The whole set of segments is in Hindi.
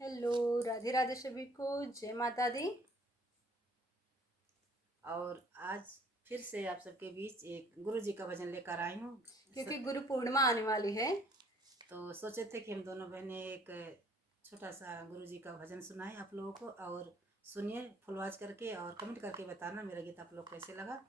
हेलो, राधे राधे सभी को, जय माता दी। और आज फिर से आप सबके बीच एक गुरु जी का भजन लेकर आई हूँ, क्योंकि गुरु पूर्णिमा आने वाली है तो सोचे थे कि हम दोनों बहनें एक छोटा सा गुरु जी का भजन सुनाएं आप लोगों को। और सुनिए, फुल आवाज करके और कमेंट करके बताना मेरा गीत आप लोग कैसे लगा।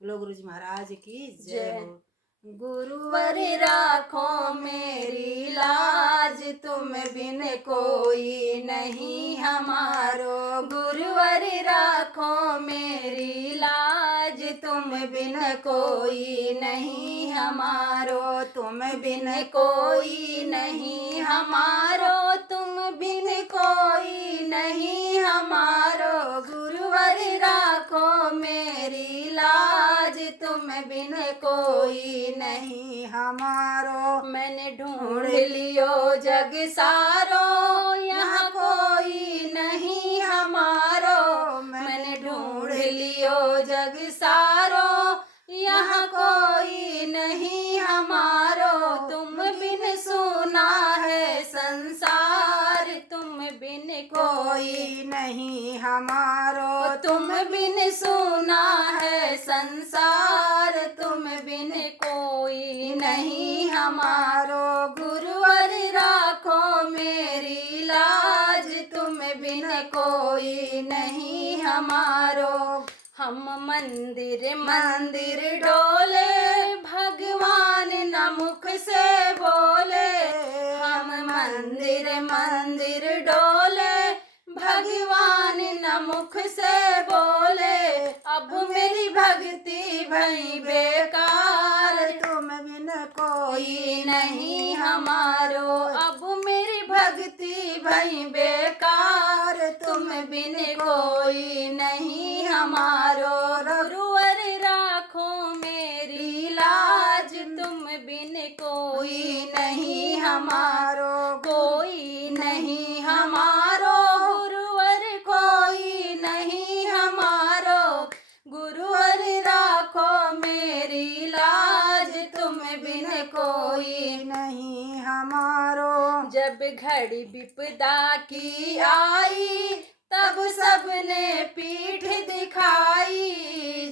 बोलो गुरु जी महाराज की जय हो। गुरुवर राखो मेरी लाज, तुम बिन कोई नहीं हमारो। गुरुवर राखो मेरी लाज, तुम बिन कोई नहीं हमारो। तुम बिन कोई नहीं हमारो, तुम बिन कोई नहीं हमारो। गुरुवर राखो मेरी लाज, तुम बिन कोई नहीं हमारो। मैंने ढूंढ लियो जग सारो, यहाँ कोई नहीं हमारो। मैंने ढूंढ लियो जग सारो, यहाँ कोई नहीं हमारो। तुम बिन सुना है संसार, तुम बिन कोई नहीं हमारो। तुम बिन सुना है संसार, तुम बिन कोई नहीं हमारो। गुरुवर राखो मेरी लाज, तुम बिन कोई नहीं हमारो। हम मंदिर मंदिर डोले, भगवान न मुख से बोले। हम मंदिर मंदिर डोले, भगवान न मुख से बोले। अब मेरी भक्ति भई बेकार, तुम बिन कोई नहीं हमारो। अब मेरी भक्ति भई बेकार, तुम बिन कोई नहीं हमारो। गुरुवर राखो मेरी लाज, तुम बिन कोई नहीं हमारो। कोई नहीं हमारो। गुरुवर कोई नहीं हमारो। गुरुवर राखो मेरी लाज, तुम बिन कोई नहीं हमारो। जब घड़ी विपदा की आई, तब सबने पीठ दिखाई।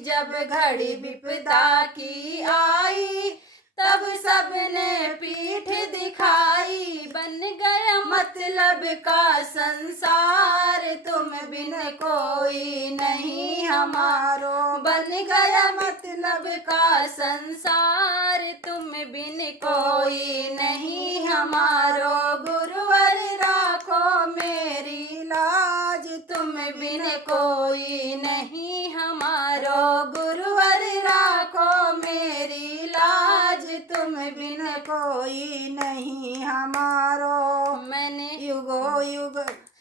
जब घड़ी विपदा की आई, तब सबने पीठ दिखाई। बन गया मतलब का संसार, तुम बिन कोई नहीं हमारो। बन गया मतलब का संसार, तुम बिन कोई नहीं हमारो। गुरुवर राखो मेरी लाज, तुम बिन कोई नहीं हमारो। गुरुवर राखो मेरी लाज, तुम बिन कोई नहीं हमारो। मैंने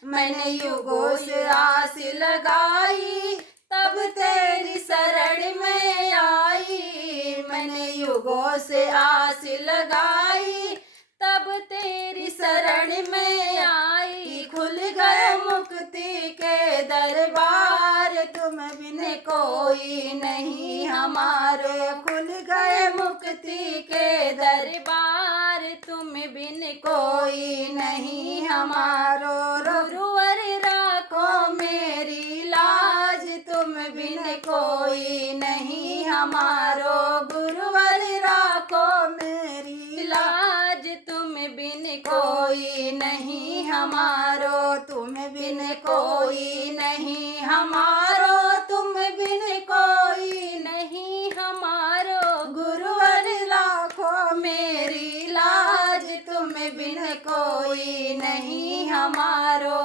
मैंने युगों से आस लगाई, तब तेरी शरण में आई। मैंने युगों से आस लगाई, तब तेरी शरण में आई। खुल गए मुक्ति के दरबार, तुम बिन कोई नहीं हमारे। खुल गए मुक्ति के दरबार, तुम बिन कोई नहीं हमारो। गुरुवर राखो मेरी लाज, तुम बिन कोई नहीं हमारो। गुरुवर राखो मेरी लाज, तुम बिन कोई नहीं हमारो। तुम बिन कोई नहीं हमारो। तुम बिन कोई नहीं हमारो। गुरुवर राखो मेरी लाज, तुम बिन कोई नहीं हमारो।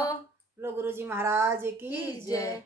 लो गुरु जी महाराज की जय।